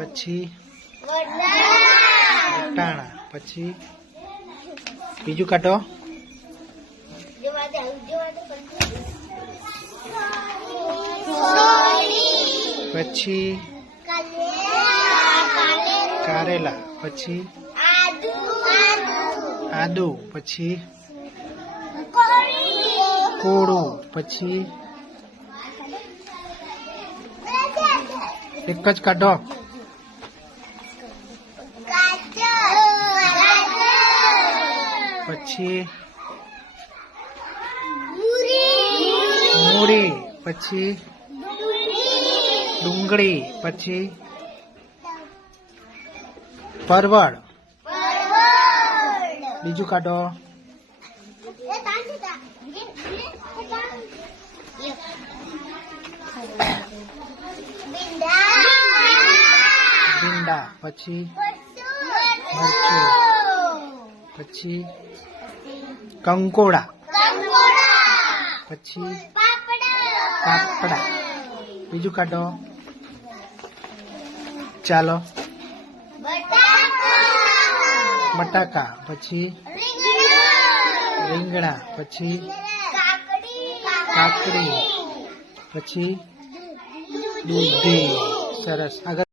પછી વટાણા, પછી બીજું કાઢો. પછી કારેલા, પછી આદુ, પછી કોળું, પછી એક જ કાઢો. પછી મૂળી, પછી ડુંગળી, પછી પરવળ, બીજું કાઢો. ભીંડા, પછી મરચું, પછી કંકોડા, પછી પાપડા, બીજું કાઢો. ચાલો. બટાકા, પછી રીંગણા, પછી કાકડી, પછી દૂધી. સરસ. આગળ